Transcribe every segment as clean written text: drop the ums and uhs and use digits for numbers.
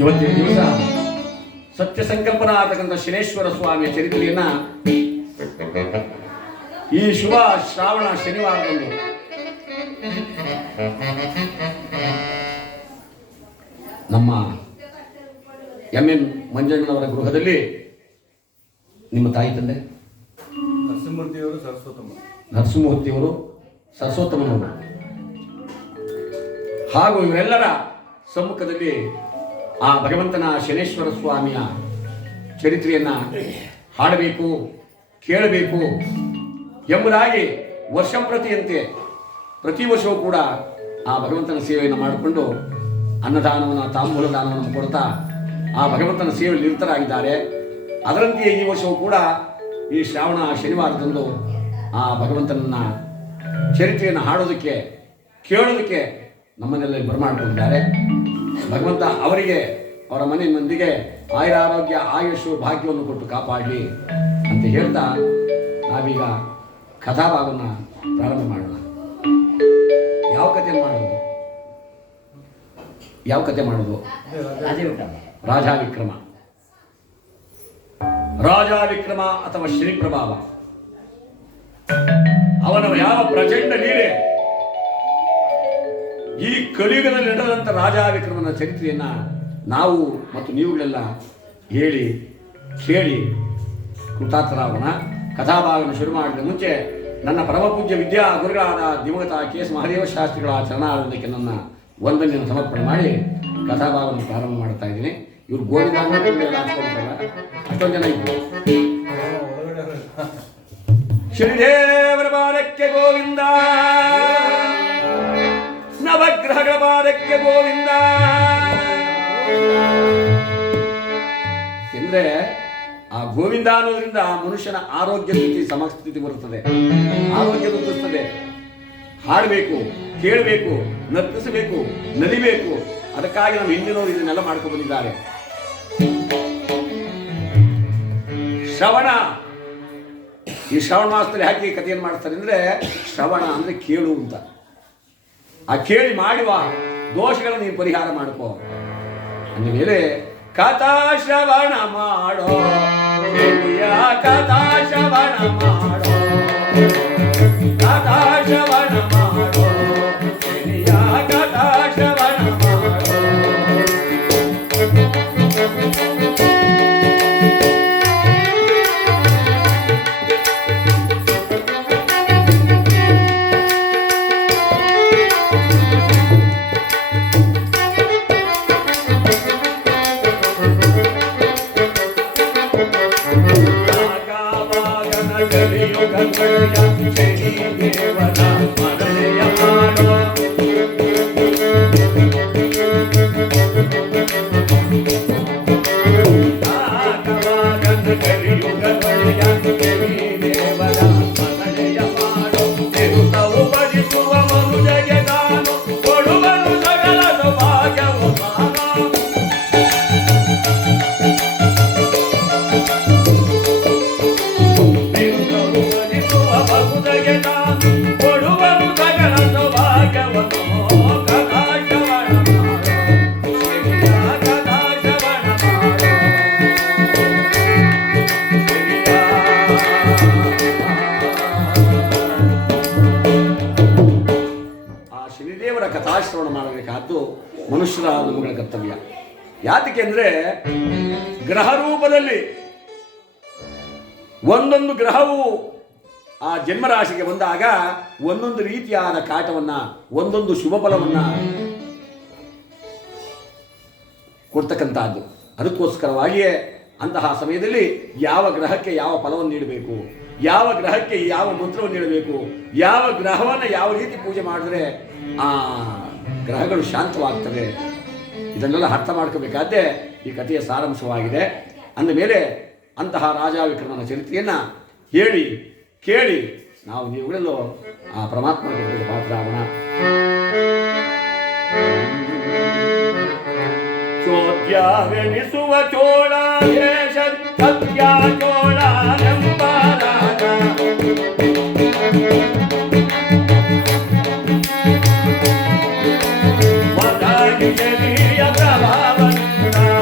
ಇವತ್ತಿನ ದಿವಸ ಸತ್ಯ ಸಂಕಲ್ಪನ ಆಗತಕ್ಕಂಥ ಶನೇಶ್ವರ ಸ್ವಾಮಿಯ ಚರಿತ್ರೆಯನ್ನ ಈ ಶುಭ ಶ್ರಾವಣ ಶನಿವಾರದಂದು ನಮ್ಮ ಎಂ ಮಂಜಣ್ಣನವರ ಗೃಹದಲ್ಲಿ ನಿಮ್ಮ ತಾಯಿ ತಂದೆ ನರಸಿಂಹಮೂರ್ತಿಯವರು ಸರಸ್ವತಮ್ಮನವರು ಹಾಗೂ ಇವರೆಲ್ಲರ ಸಮ್ಮುಖದಲ್ಲಿ ಆ ಭಗವಂತನ ಶನೇಶ್ವರ ಸ್ವಾಮಿಯ ಚರಿತ್ರೆಯನ್ನ ಹಾಡಬೇಕು, ಕೇಳಬೇಕು ಎಂಬುದಾಗಿ ವರ್ಷಂಪ್ರತಿಯಂತೆ ಪ್ರತಿ ವರ್ಷವೂ ಕೂಡ ಆ ಭಗವಂತನ ಸೇವೆಯನ್ನು ಮಾಡಿಕೊಂಡು ಅನ್ನದಾನವನ್ನು ತಾಂಬೂಲ ದಾನವನ್ನು ಕೊಡ್ತಾ ಆ ಭಗವಂತನ ಸೇವೆಯಲ್ಲಿ ನಿರತರಾಗಿದ್ದಾರೆ. ಅದರಂತೆಯೇ ಈ ವರ್ಷವೂ ಕೂಡ ಈ ಶ್ರಾವಣ ಶನಿವಾರದಂದು ಆ ಭಗವಂತನ ಚರಿತ್ರೆಯನ್ನು ಹಾಡೋದಕ್ಕೆ ಕೇಳೋದಕ್ಕೆ ನಮ್ಮನ್ನೆಲ್ಲ ಬರಮಾಡಿಕೊಂಡಿದ್ದಾರೆ. ಭಗವಂತ ಅವರಿಗೆ ಅವರ ಮನೆ ಮಂದಿಗೆ ಆಯುರಾರೋಗ್ಯ ಆಯುಷು ಭಾಗ್ಯವನ್ನು ಕೊಟ್ಟು ಕಾಪಾಡಲಿ ಅಂತ ಹೇಳ್ತಾ ನಾವೀಗ ಕಥಾಭಾಗವನ್ನು ಪ್ರಾರಂಭ ಮಾಡೋಣ. ಯಾವ ಕಥೆ ಮಾಡೋದು? ಯಾವ ಕಥೆ ಮಾಡೋದು? ರಾಜಾವಿಕ್ರಮ. ರಾಜಾವಿಕ್ರಮ ಅಥವಾ ಶ್ರೀ ಪ್ರಭಾವ, ಅವನ ಯಾವ ಪ್ರಚಂಡ ಲೀಲೆ. ಈ ಕಲಿಯುಗದಲ್ಲಿ ನಡೆದಂಥ ರಾಜಾವಿಕ್ರಮನ ಚರಿತ್ರೆಯನ್ನ ನಾವು ಮತ್ತು ನೀವುಗಳೆಲ್ಲ ಹೇಳಿ ಕೇಳಿ ಕೃತಾರ್ಥರಾಗೋಣ. ಕಥಾಭಾಗವನ್ನು ಶುರು ಮಾಡಿದ ಮುಂಚೆ ನನ್ನ ಪರಮಪೂಜ್ಯ ವಿದ್ಯಾ ಗುರುಗಳಾದ ದಿವಂಗತ ಕೆ.ಎಸ್. ಮಹಾದೇವ ಶಾಸ್ತ್ರಿಗಳ ಚರಣಾರವಿಂದಕ್ಕೆ ನನ್ನ ವಂದನೆಯನ್ನು ಸಮರ್ಪಣೆ ಮಾಡಿ ಕಥಾಭಾಗವನ್ನು ಪ್ರಾರಂಭ ಮಾಡ್ತಾ ಇದ್ದೀನಿ. ಇವ್ರು ಗೋವಿಂದ ಅಷ್ಟೊಂದು ಜನ ಇದ್ರು. ಶ್ರೀದೇವರ ಬಾಲಕ್ಕೆ ಗೋವಿಂದ, ನವಗ್ರಹಗಳ ಬಾಲಕ್ಕೆ ಗೋವಿಂದ ಎಂದ್ರೆ ಆ ಗೋವಿಂದ ಅನ್ನೋದ್ರಿಂದ ಮನುಷ್ಯನ ಆರೋಗ್ಯ ಸ್ಥಿತಿ ಸಮಸ್ಥಿತಿ ಬರುತ್ತದೆ, ಆರೋಗ್ಯ ವೃದ್ಧಿಸುತ್ತದೆ. ಹಾಡಬೇಕು, ಕೇಳಬೇಕು, ನರ್ತಿಸಬೇಕು, ನಲಿಬೇಕು. ಅದಕ್ಕಾಗಿ ನಮ್ಮ ಹಿಂದಿನವರು ಇದನ್ನೆಲ್ಲ ಮಾಡ್ಕೊಂಡು ಬಂದಿದ್ದಾರೆ. ಶ್ರವಣ, ಈ ಶ್ರವಣ ಮಾಸದಲ್ಲಿ ಹಾಕಿ ಕಥೆಯನ್ನು ಮಾಡ್ತಾರೆ ಅಂದ್ರೆ ಶ್ರವಣ ಅಂದ್ರೆ ಕೇಳು ಅಂತ. ಆ ಕೇಳಿ ಮಾಡುವ ದೋಷಗಳನ್ನು ನೀನು ಪರಿಹಾರ ಮಾಡ್ಕೋ ಅಂದಮೇಲೆ ಕಥಾ ಶ್ರವಣ ಮಾಡೋ, ಕಥಾ ಶ್ರವಣ ಮಾಡೋ, ಕಥಾ ಶ್ರವಣ ಮಾಡೋ, ಕಥಾ ಶ್ರವಣ ಮಾಡೋ. ಕಥಾಶ್ರವಣ ಮಾಡಬೇಕಾದ್ದು ಮನುಷ್ಯರ ನಮ್ಮಗಳ ಕರ್ತವ್ಯ. ಯಾತಕ್ಕೆ ಅಂದ್ರೆ ಗ್ರಹ ರೂಪದಲ್ಲಿ ಒಂದೊಂದು ಗ್ರಹವು ಆ ಜನ್ಮರಾಶಿಗೆ ಬಂದಾಗ ಒಂದೊಂದು ರೀತಿಯಾದ ಕಾಟವನ್ನ, ಒಂದೊಂದು ಶುಭ ಫಲವನ್ನ ಕೊಡ್ತಕ್ಕಂಥದ್ದು. ಅದಕ್ಕೋಸ್ಕರವಾಗಿಯೇ ಅಂತಹ ಸಮಯದಲ್ಲಿ ಯಾವ ಗ್ರಹಕ್ಕೆ ಯಾವ ಫಲವನ್ನು ನೀಡಬೇಕು, ಯಾವ ಗ್ರಹಕ್ಕೆ ಯಾವ ಮಂತ್ರವನ್ನು ನೀಡಬೇಕು, ಯಾವ ಗ್ರಹವನ್ನು ಯಾವ ರೀತಿ ಪೂಜೆ ಮಾಡಿದ್ರೆ ಆ ಗ್ರಹಗಳು ಶಾಂತವಾಗ್ತವೆ, ಇದನ್ನೆಲ್ಲ ಅರ್ಥ ಮಾಡ್ಕೋಬೇಕಾದ್ದೇ ಈ ಕಥೆಯ ಸಾರಾಂಶವಾಗಿದೆ. ಅಂದಮೇಲೆ ಅಂತಹ ರಾಜಾವಿಕ್ರಮನ ಚರಿತ್ರೆಯನ್ನ ಹೇಳಿ ಕೇಳಿ ನಾವು ನೀವುಗಳಲ್ಲೂ ಆ ಪರಮಾತ್ಮನಿಗೆ ಪಾತ್ರರಾಗೋಣ. ಚೋದ್ಯವೆನಿಸುವ ಚೋಳ ಸತ್ಯ ಚೋಳ ಪ್ರಭಾವ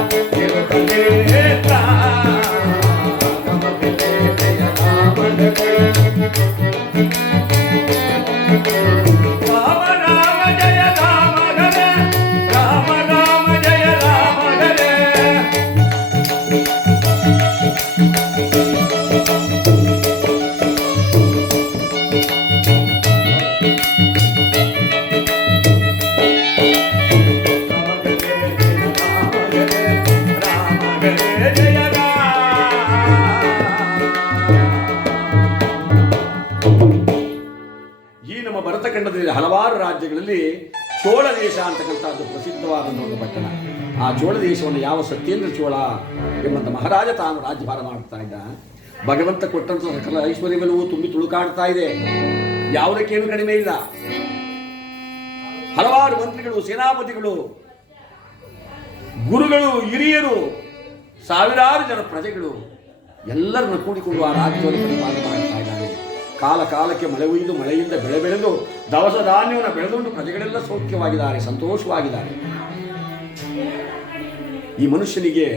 ಅಂತಕ್ಕಂಥದ್ದು ಪ್ರಸಿದ್ಧವಾದಂಥ ಒಂದು ಪಟ್ಟಣ. ಆ ಚೋಳ ದೇಶವನ್ನು ಯಾವ ಸತ್ಯೇಂದ್ರ ಚೋಳ ಎಂಬಂತ ಮಹಾರಾಜ ತಾನು ರಾಜ್ಯಭಾರ ಮಾಡ್ತಾ ಇದ್ದ. ಭಗವಂತ ಕೊಟ್ಟಂಥ ಸಕಲ ಐಶ್ವರ್ಯವೆಲ್ಲವೂ ತುಂಬಿ ತುಳುಕಾಡ್ತಾ ಇದೆ, ಯಾವುದಕ್ಕೇನು ಕಡಿಮೆ ಇಲ್ಲ. ಹಲವಾರು ಮಂತ್ರಿಗಳು, ಸೇನಾಪತಿಗಳು, ಗುರುಗಳು, ಹಿರಿಯರು, ಸಾವಿರಾರು ಜನ ಪ್ರಜೆಗಳು ಎಲ್ಲರನ್ನು ಕೂಡಿಕೊಂಡು ಆ ರಾಜ್ಯವನ್ನು ಪರಿಪಾಲನೆ ಮಾಡ್ತಾ ಇದ್ದಾನೆ. ಕಾಲ ಕಾಲಕ್ಕೆ ಮಳೆ ಒಯ್ದು ಮಳೆಯಿಂದ ಬೆಳೆ ಬೆಳೆದು ದವಸ ಧಾನ್ಯವನ್ನು ಬೆಳೆದುಕೊಂಡು ಪ್ರಜೆಗಳೆಲ್ಲ ಸೌಖ್ಯವಾಗಿದ್ದಾರೆ, ಸಂತೋಷವಾಗಿದ್ದಾರೆ. ಈ ಮನುಷ್ಯನಿಗೆ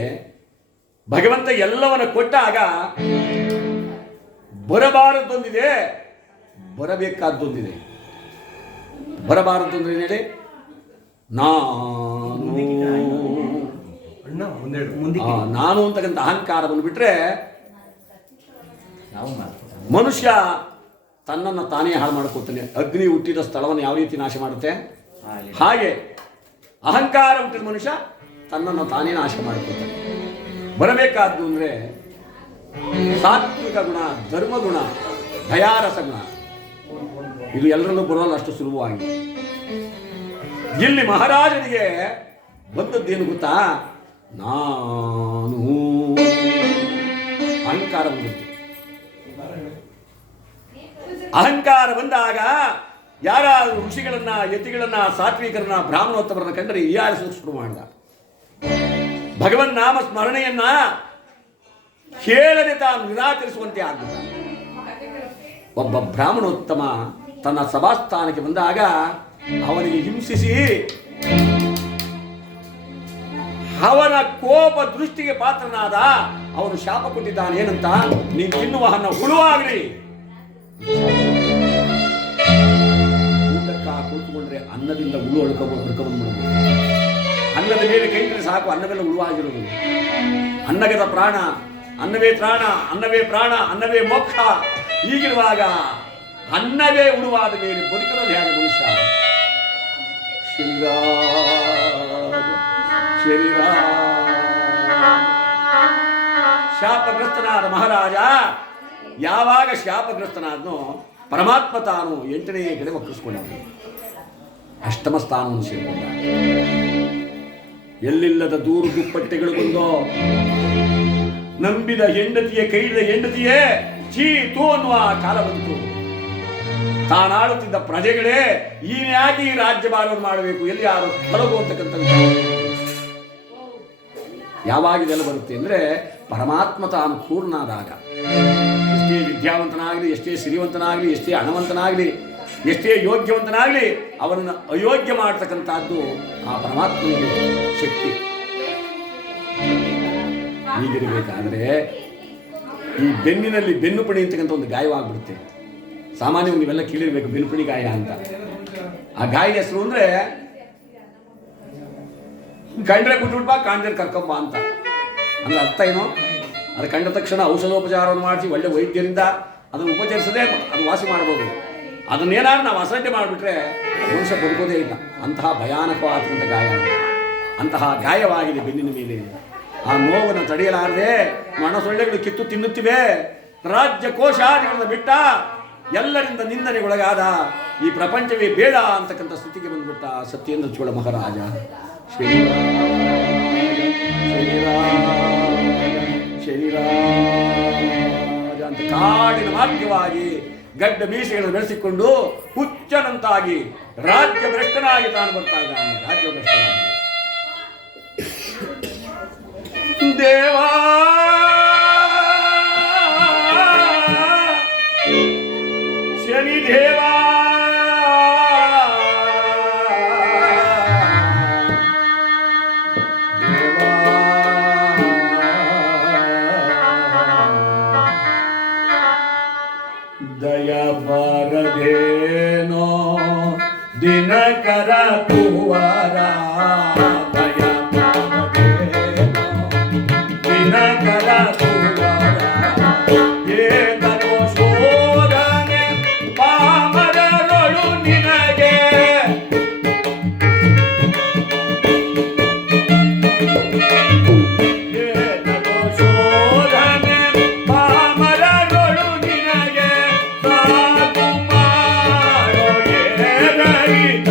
ಭಗವಂತ ಎಲ್ಲವನ್ನ ಕೊಟ್ಟಾಗ ಬರಬಾರದೊಂದಿದೆ, ಬರಬೇಕಾದ್ದೊಂದಿದೆ. ಬರಬಾರದು ಅಂದ್ರೆ ಏನೇಳಿ, ನಾನು ಅಂತಕ್ಕಂಥ ಅಹಂಕಾರವನ್ನು ಬಿಟ್ರೆ ಮನುಷ್ಯ ತನ್ನನ್ನು ತಾನೇ ಹಾಳು ಮಾಡ್ಕೋತಾನೆ. ಅಗ್ನಿ ಹುಟ್ಟಿದ ಸ್ಥಳವನ್ನು ಯಾವ ರೀತಿ ನಾಶ ಮಾಡುತ್ತೆ, ಹಾಗೆ ಅಹಂಕಾರ ಹುಟ್ಟಿದ ಮನುಷ್ಯ ತನ್ನನ್ನು ತಾನೇ ನಾಶ ಮಾಡ್ಕೋತಾನೆ. ಬರಬೇಕಾದ್ದು ಅಂದರೆ ಸಾತ್ವಿಕ ಗುಣ, ಧರ್ಮಗುಣ, ದಯಾರಸ ಗುಣ. ಇದು ಎಲ್ಲರಲ್ಲೂ ಬರೋಲ್ಲ ಅಷ್ಟು ಸುಲಭವಾಗಿ. ಇಲ್ಲಿ ಮಹಾರಾಜನಿಗೆ ಬಂದದ್ದೇನು ಗೊತ್ತಾ, ನಾನು ಅಹಂಕಾರ ಬಂದಿತ್ತು. ಅಹಂಕಾರ ಬಂದಾಗ ಯಾರಾದರೂ ಋಷಿಗಳನ್ನ, ಯತಿಗಳನ್ನ, ಸಾತ್ವಿಕರನ್ನ, ಬ್ರಾಹ್ಮಣೋತ್ತಮರನ್ನ ಕಂಡರೆ ಹೀಯಾಳಿಸಲು ಶುರು ಮಾಡಿದ. ಭಗವನ್ ನಾಮ ಸ್ಮರಣೆಯನ್ನ ಕೇಳದೆ ತಾನು ನಿರಾಕರಿಸುವಂತೆ ಆಗಿದ್ದ. ಒಬ್ಬ ಬ್ರಾಹ್ಮಣೋತ್ತಮ ತನ್ನ ಸಭಾಸ್ಥಾನಕ್ಕೆ ಬಂದಾಗ ಅವನಿಗೆ ಹಿಂಸಿಸಿ ಅವನ ಕೋಪ ದೃಷ್ಟಿಗೆ ಪಾತ್ರನಾದ. ಅವನು ಶಾಪ ಕೊಟ್ಟಿದ್ದಾನೆ, ಏನಂತ, ನೀನು ತಿನ್ನುವ ಅನ್ನ ಹುಳುವಾಗಲಿ. ಊಟಕ್ಕ ಕುಳಿತುಕೊಂಡ್ರೆ ಅನ್ನದಿಂದ ಹುಳು ಹುಡ್ಕೊಂಡ್ಬಿಡ್ಬೋದು. ಅನ್ನದ ಮೇಲೆ ಕೈ ಇಟ್ಟರೆ ಸಾಕು, ಅನ್ನವೆಲ್ಲ ಹುಳುವಾಗಿರೋದು. ಅನ್ನಗದ ಪ್ರಾಣ, ಅನ್ನವೇ ತ್ರಾಣ, ಅನ್ನವೇ ಪ್ರಾಣ, ಅನ್ನವೇ ಮೋಕ್ಷ. ಹೀಗಿರುವಾಗ ಅನ್ನವೇ ಉಳುವಾದ ಮೇಲೆ ಬದುಕಿರೋದು ಹೇಗೆ ಮನುಷ್ಯ? ಶಾಪಗ್ರಸ್ತನಾದ ಮಹಾರಾಜ ಯಾವಾಗ ಶಾಪಗ್ರಸ್ತನಾದ್ನೋ ಪರಮಾತ್ಮ ತಾನು 8ನೇ ಕಡೆ ವಕ್ರಿಸಿಕೊಂಡ, ಅಷ್ಟಮ ಸ್ಥಾನವನ್ನು ಸೇರಿಕೊಂಡ. ಎಲ್ಲಿಲ್ಲದ ದೂರು ದುಪ್ಪಟ್ಟೆಗಳು ಬಂದೋ, ನಂಬಿದ ಹೆಂಡತಿಯ ಕೈ ಹಿಡಿದ ಹೆಂಡತಿಯೇ ಚೀ ತೂ ಅನ್ನುವ ಕಾಲ ಬಂತು. ತಾನಾಡುತ್ತಿದ್ದ ಪ್ರಜೆಗಳೇ ಯಾಕೆ ಈ ರಾಜ್ಯಭಾರವನ್ನು ಮಾಡಬೇಕು, ಎಲ್ಲಿ ಯಾರು ತೊಲಗು ಅಂತಕ್ಕಂಥ ಯಾವಾಗ ಇದೆಲ್ಲ ಬರುತ್ತೆ ಅಂದರೆ ಪರಮಾತ್ಮ ತಾನು ಪೂರ್ಣನಾದಾಗ. ಎಷ್ಟೇ ವಿದ್ಯಾವಂತನಾಗಲಿ, ಎಷ್ಟೇ ಸಿರಿವಂತನಾಗಲಿ, ಎಷ್ಟೇ ಹಣವಂತನಾಗಲಿ, ಎಷ್ಟೇ ಯೋಗ್ಯವಂತನಾಗಲಿ, ಅವನನ್ನು ಅಯೋಗ್ಯ ಮಾಡತಕ್ಕಂಥದ್ದು ಆ ಪರಮಾತ್ಮನಿಗೆ ಶಕ್ತಿ. ಹೀಗಿರಬೇಕಾದ್ರೆ ಈ ಬೆನ್ನಿನಲ್ಲಿ ಬೆನ್ನುಪಣಿ ಅಂತಕ್ಕಂಥ ಒಂದು ಗಾಯವಾಗ್ಬಿಡುತ್ತೆ. ಸಾಮಾನ್ಯವಾಗಿ ನೀವೆಲ್ಲ ಕೇಳಿರ್ಬೇಕು ಬೆನ್ನುಪಣಿ ಗಾಯ ಅಂತ. ಆ ಗಾಯದ ಹೆಸರು ಅಂದರೆ ಕಂಡ್ರೆ ಬಿಟ್ಬಿಟ್ಬಾ, ಕಾಂಡ್ರೆ ಕರ್ಕೊಂಬ ಅಂತ. ಅಂದ್ರೆ ಅರ್ಥ ಏನೋ, ಅದು ಕಂಡ ತಕ್ಷಣ ಔಷಧೋಪಚಾರವನ್ನು ಮಾಡಿಸಿ ಒಳ್ಳೆ ವೈದ್ಯರಿಂದ ಅದನ್ನು ಉಪಚರಿಸದೆ ಅದು ವಾಸಿ ಮಾಡ್ಬೋದು. ಅದನ್ನೇನಾದ್ರು ನಾವು ಅಸಡ್ಡೆ ಮಾಡಿಬಿಟ್ರೆ ಮನುಷ್ಯ ಬದುಕೋದೇ ಇಲ್ಲ. ಅಂತಹ ಭಯಾನಕವಾದಂಥ ಗಾಯ, ಅಂತಹ ಗಾಯವಾಗಿದೆ ಬೆನ್ನಿನ ಮೇಲೆ. ಆ ನೋವನ್ನು ತಡೆಯಲಾರದೆ ಮನಸೊಳ್ಳೆಗಳು ಕಿತ್ತು ತಿನ್ನುತ್ತಿವೆ. ರಾಜ್ಯ ಕೋಶಾದಿಗಳನ್ನು ಬಿಟ್ಟ, ಎಲ್ಲರಿಂದ ನಿಂದನೆಗೊಳಗಾದ, ಈ ಪ್ರಪಂಚವೇ ಬೇಡ ಅಂತಕ್ಕಂಥ ಸ್ಥಿತಿಗೆ ಬಂದ್ಬಿಟ್ಟ ಸತ್ಯೇಂದ್ರ ಚೋಳ ಮಹಾರಾಜ. ಶರೀರಾಜ ಅಂತ ಕಾಡಿನ ಮಾರ್ಗವಾಗಿ ಗಡ್ಡ ಮೀಸೆಗಳನ್ನು ಬೆಳೆಸಿಕೊಂಡು ಹುಚ್ಚನಂತಾಗಿ ರಾಜ್ಯ ಭ್ರಷ್ಟನಾಗಿ ತಾನು ಬರ್ತಾ ಇದ್ದಾನೆ. ರಾಜ್ಯ ಭ್ರಷ್ಟನಾಗಿ ದೇವಾ ಶನಿದೇವಾ ದಯ ಬರದೇನೋ ದಿನಕರ ಕುವರ, ದಯ ಬರದೇನೋ ದಿನಕರ ಕುವರ, ಏತನೋ ಶೋಧನೆ ಪಾಮರರೊಳು ನಿನಗೆ, ಏತನೋ ಶೋಧನೆ ಪಾಮರರೊಳು ನಿನಗೆ, ಸಾಕು ಮಾಡೋ ಏದರಿತ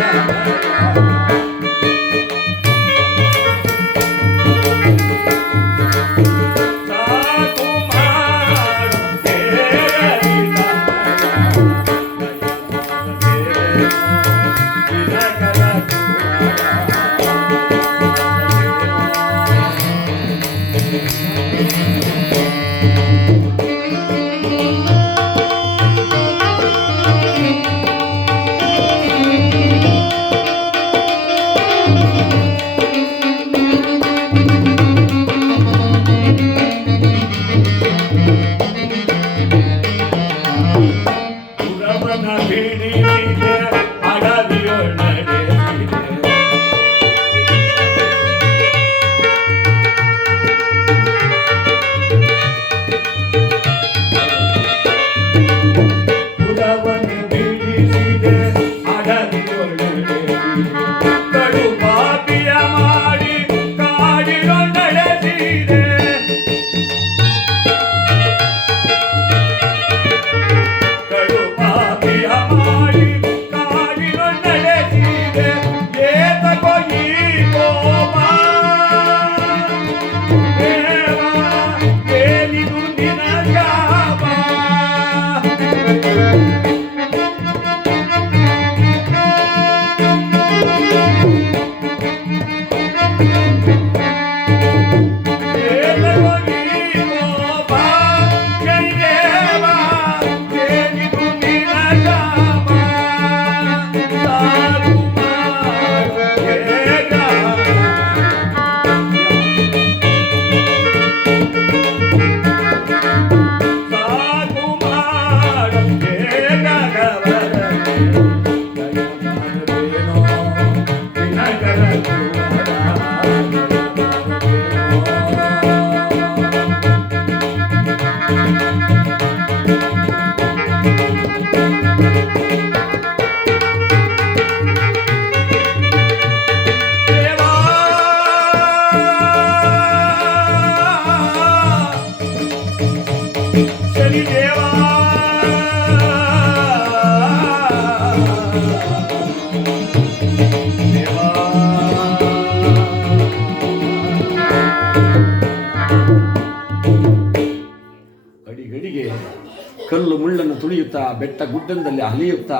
ಕಲ್ಲು ಮುಳ್ಳನ್ನು ತುಳಿಯುತ್ತಾ ಬೆಟ್ಟ ಗುಡ್ಡದಲ್ಲಿ ಅಲಿಯುತ್ತಾ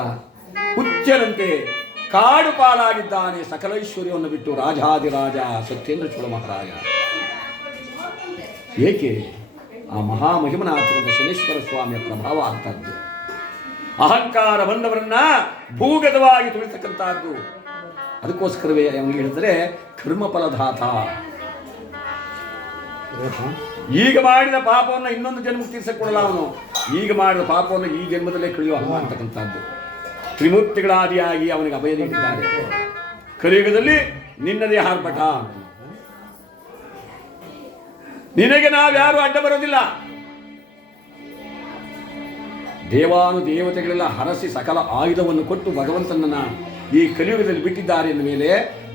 ಹುಚ್ಚರಂತೆ ಕಾಡು ಪಾಲಾಗಿದ್ದಾನೆ. ಸಕಲೈಶ್ವರ್ಯವನ್ನು ಬಿಟ್ಟು ರಾಜಾದಿರಾಜ ಸತ್ಯೇಂದ್ರ ಚೋಳ ಮಹಾರಾಜ. ಏಕೆ? ಆ ಮಹಾಮಹಿಮನಾಥರಾದ ಶನೇಶ್ವರ ಸ್ವಾಮಿಯ ಪ್ರಭಾವ ಆಗ್ತದ್ದು. ಅಹಂಕಾರ ಬಂದವರನ್ನ ಭೂಗತವಾಗಿ ತುಳಿತಕ್ಕಂಥದ್ದು. ಅದಕ್ಕೋಸ್ಕರವೇ ಅವನಿಗೆ ಹೇಳಿದರೆ ಕರ್ಮಫಲಧಾತ. ಈಗ ಮಾಡಿದ ಪಾಪವನ್ನು ಇನ್ನೊಂದು ಜನ್ಮಕ್ಕೆ ತೀರ್ಸಕೊಡಲ್ಲ ಅವನು. ಈಗ ಮಾಡಿದ ಪಾಪವನ್ನು ಈ ಜನ್ಮದಲ್ಲೇ ಕಳೆಯುವ ಅಂತಕ್ಕಂಥದ್ದು. ತ್ರಿಮೂರ್ತಿಗಳಾದಿಯಾಗಿ ಅವನಿಗೆ ಅಭಯ ನೀಡಿದ್ದಾರೆ. ಕಲಿಯುಗದಲ್ಲಿ ನಿನ್ನದೇ ಆರ್ಭಟ, ನಿನಗೆ ನಾವ್ಯಾರು ಅಡ್ಡ ಬರೋದಿಲ್ಲ. ದೇವಾನು ದೇವತೆಗಳೆಲ್ಲ ಹರಸಿ ಸಕಲ ಆಯುಧವನ್ನು ಕೊಟ್ಟು ಭಗವಂತನನ್ನ ಈ ಕಲಿಯುಗದಲ್ಲಿ ಬಿಟ್ಟಿದ್ದಾರೆ ಎಂದ ಮೇಲೆ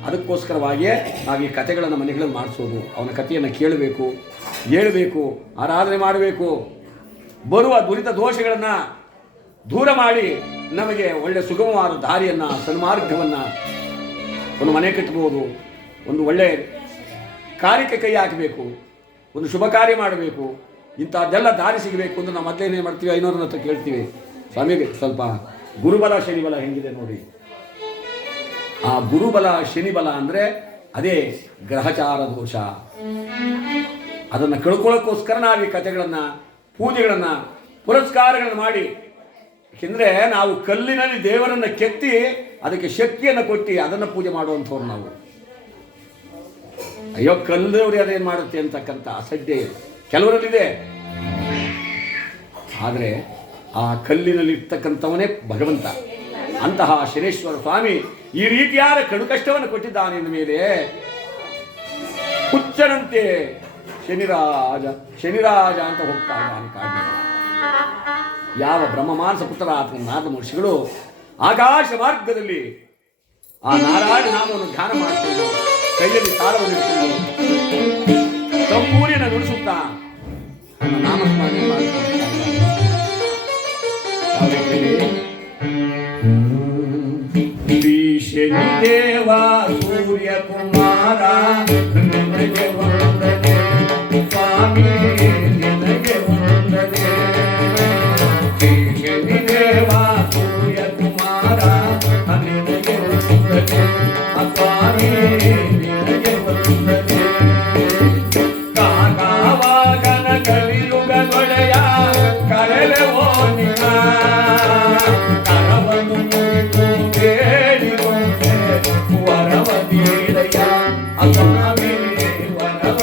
ಅದಕ್ಕೋಸ್ಕರವಾಗಿಯೇ ನಾವು ಈ ಕಥೆಗಳನ್ನು ಮನೆಗಳಲ್ಲಿ ಮಾಡಿಸೋದು. ಅವನ ಕಥೆಯನ್ನು ಕೇಳಬೇಕು, ಹೇಳಬೇಕು, ಆರಾಧನೆ ಮಾಡಬೇಕು. ಬರುವ ದುರಿತ ದೋಷಗಳನ್ನು ದೂರ ಮಾಡಿ ನಮಗೆ ಒಳ್ಳೆಯ ಸುಗಮವಾದ ದಾರಿಯನ್ನು, ಸನ್ಮಾರ್ಗವನ್ನು, ಒಂದು ಮನೆ ಕಟ್ಟಬಹುದು, ಒಂದು ಒಳ್ಳೆಯ ಕಾರ್ಯಕ್ಕೆ ಕೈ ಹಾಕಬೇಕು, ಒಂದು ಶುಭ ಕಾರ್ಯ ಮಾಡಬೇಕು. ಇಂಥದ್ದೆಲ್ಲ ದಾರಿ ಸಿಗಬೇಕು ಅಂದ್ರೆ ನಾವು ಮೊದಲೇನೇ ಮಾಡ್ತೀವಿ, ಐನೂರನ ಹತ್ರ ಕೇಳ್ತೀವಿ, ಸ್ವಾಮಿಗೆ ಸ್ವಲ್ಪ ಗುರುಬಲ ಶನಿಬಲ ಹೆಂಗಿದೆ ನೋಡಿ. ಆ ಗುರುಬಲ ಶನಿಬಲ ಅಂದರೆ ಅದೇ ಗ್ರಹಚಾರ ದೋಷ. ಅದನ್ನು ಕಳ್ಕೊಳ್ಳೋಕ್ಕೋಸ್ಕರ ನಾವು ಈ ಕಥೆಗಳನ್ನು, ಪೂಜೆಗಳನ್ನು, ಪುರಸ್ಕಾರಗಳನ್ನು ಮಾಡಿ, ಏಕೆಂದರೆ ನಾವು ಕಲ್ಲಿನಲ್ಲಿ ದೇವರನ್ನು ಕೆತ್ತಿ ಅದಕ್ಕೆ ಶಕ್ತಿಯನ್ನು ಕೊಟ್ಟು ಅದನ್ನು ಪೂಜೆ ಮಾಡುವಂಥವ್ರು ನಾವು. ಅಯ್ಯೋ ಕಲ್ಲದವ್ರು ಅದೇನು ಮಾಡುತ್ತೆ ಅಂತಕ್ಕಂಥ ಅಸಡ್ಡೆ ಕೆಲವರಲ್ಲಿದೆ. ಆದರೆ ಆ ಕಲ್ಲಿನಲ್ಲಿ ಇರ್ತಕ್ಕಂಥವನೇ ಭಗವಂತ. ಅಂತಹ ಶನೇಶ್ವರ ಸ್ವಾಮಿ ಈ ರೀತಿಯಾದ ಕಡು ಕಷ್ಟವನ್ನು ಕೊಟ್ಟಿದ್ದಾನೆ ಎಂದ ಮೇಲೆ ಹುಚ್ಚನಂತೆ ಶನಿರಾಜ ಶನಿರಾಜ ಅಂತ ಹೋಗ್ತಾ ಇದ್ದಾನೆ ಕಾಡಿನಲ್ಲಿ. ಯಾವ ಬ್ರಹ್ಮಮಾನಸ ಪುತ್ರ ನಾರದ ಮಹರ್ಷಿಗಳು ಆಕಾಶ ಮಾರ್ಗದಲ್ಲಿ ಆ ನಾರಾಯಣ ನಾಮವನ್ನು ಧ್ಯಾನ ಮಾಡಿಕೊಂಡು ಕೈಯಲ್ಲಿ ತಾಳವನ್ನು ಇಟ್ಕೊಂಡು ತಂಬೂರಿಯನ್ನು ನುಡಿಸುತ್ತಾ ನಾಮಸ್ಮರಣೆ ಮಾಡಿಕೊಂಡು ಶನಿ ದೇವ ಸೂರ್ಯ ಕುಮಾರ ನಿನಗೆ ವಂದನೆ ಸ್ವಾಮಿ, ನಿನಗೆ ವಂದನೆ. ಶನಿ ದೇವ ಸೂರ್ಯ ಕುಮಾರ ನಿನಗೆ ವಂದನೆ ಸ್ವಾಮಿ, ನಿನಗೆ ವಂದನೆ. ಕಾಕಾವಾಗನ ಕಲಿಯುಗದೊಡೆಯ ಕರೆವೆವೋ ನಿನ್ನ ಕರವನ್ನು ಮುಗಿದು ಬೇಡಿಕೊಂಡೆ ವರವ ನೀಡಯ್ಯ ಸ್ವಾಮಿ, ವರವ